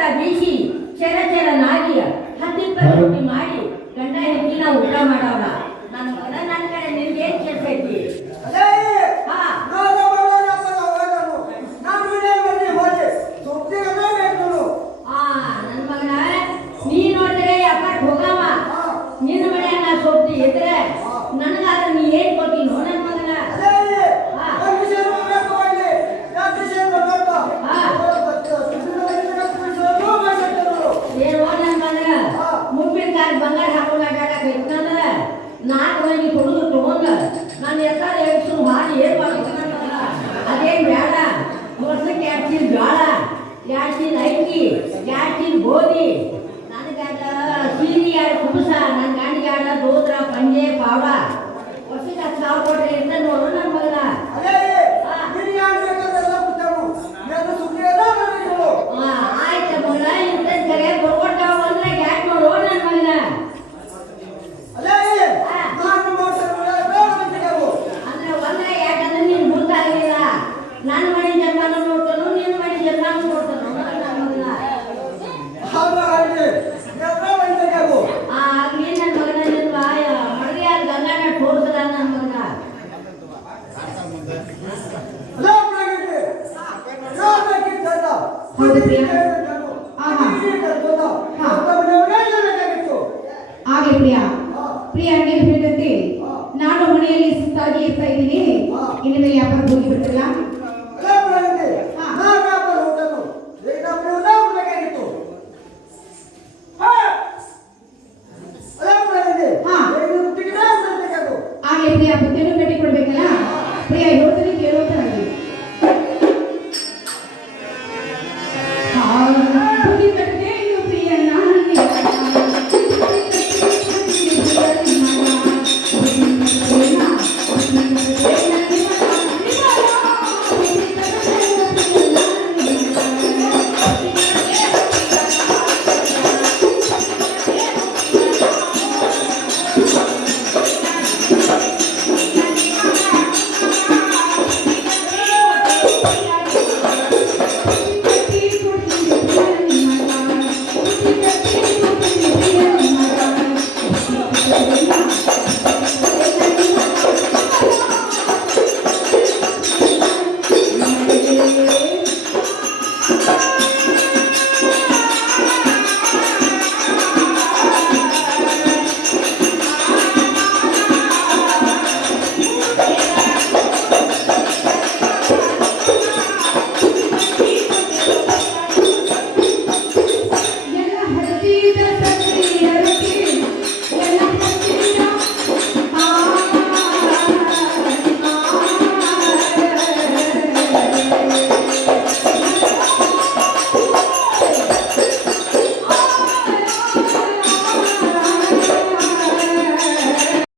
ಚರ ಬೀಸಿ ಚೆರ ನಾಗಿ 10-20 ರೊಟ್ಟಿ ಮಾಡಿ ಗಂಡ ಹೆಂಡತಿ ನಾವು ಊಟ ಮಾಡವ್ರ. ನನ್ನ ಮಗನ ನನ್ನ ಕಡೆ ನಿನ್ಗೆ ಏನ್ ಕೆಲಸ ಐತಿ? ನನ್ನ ಮಗನ ನೀ ನೋಡಿದ್ರೆ ಅಪ್ಪಾಟ್ ಹೋಗವ, ನಿನ್ನ ಮನೆಯನ್ನ ಸೊಪ್ತಿ ಇದ್ರೆ ನನಗಾದ್ರೆ ನೀ ಏನ್ ಕೊಡ್ತೀನೋ ನನ್ನ ಮಗನ? ಏನೋ ನನ್ನ ಮಗನ ಮುಪ್ಪಿನ ಕಾಲ ಬಂಗಾರ ಹಾಕೊಂಡು ಅಡ್ಡಾಡಕೈತಂದ್ರೆ 4 ಮಂದಿ ಕೊಡುದು ತಗೊಂಡ ನಾನು ಎತ್ತಾರ ಎಬ್ಸು ಮಾಡಿ ಏನ್ ಮಾಡ್ಬೇಕು ನನ್ನ ಮಗನ? ಅದೇನ್ ಬೇಡ. ವರ್ಷಕ್ಕೆ 2 ಚೀಲ ಜೋಳ, 2 ಚೀಲ ಅಕ್ಕಿ, 2 ಚೀಲ ಗೋಧಿ, ನನಗಾದ ಸೀರೆ 2 ಕುಬಸ, ನನ್ನ ಗಂಡಿಗಾದ ದೋದ್ರ ಪಂಜೆ ಪಾವ, ವರ್ಷಕ್ಕೆ 10,000 ಕೊಟ್ರೆ ಇರ್ತ ನೋಡು ನನ್ನ ಮಗನ. ಆಯ್ತು ಮಗನ, ಇಂಥ ಕರೆ ಬರ್ಕೊಟ್ಟಾವ ಅಂದ್ರೆ ಯಾಕೆ ನೋಡು ನನ್ನ ಮಗನ? ಅಂದ್ರೆ ಒಂದ್ರೆ ಯಾಕಂದ್ರೆ ನೀನು ಮುಂದಾಗಲಿಲ್ಲ. ನನ್ನ ಮನೆ ಜನ್ಮನ ನೋಡ್ತಾನು, ನಿನ್ನ ಮನೆ ಜನ್ಮನ ನೋಡ್ತಾನು ನನ್ನ ಮಗನ. ಆಗ್ಲಿ ನನ್ನ ಮಗನ, ನಿನ್ನ ಮಡದಿ ಯಾರು ಗಂಗಾನ ತೋರಿಸಲ್ಲ ನನ್ನ ಮಗನ. ಹೌದು ಪ್ರಿಯ, ಹಾಗೆ ಪ್ರಿಯ ನೀವು ಹೇಳಿದಂತೆ ನಾನು ಮನೆಯಲ್ಲಿ ಸುತ್ತಾಗಿ ಇರ್ತಾ ಇದ್ದೀನಿ. ಇನ್ನು ಮೇಲೆ ವ್ಯಾಪಾರ ಹೋಗಿ ಬಿಡ್ತಿಲ್ಲ. ಹಾಗೆ ಪ್ರಿಯ ಬುದ್ಧಿಯನ್ನು ಕಟ್ಟಿ ಕೊಡ್ಬೇಕಲ್ಲ ಪ್ರಿಯ, ಹೇಳ್ತೀನಿ ಕೇಳೋತರ ಬುದ್ಧಿ ಕಟ್ಟಿ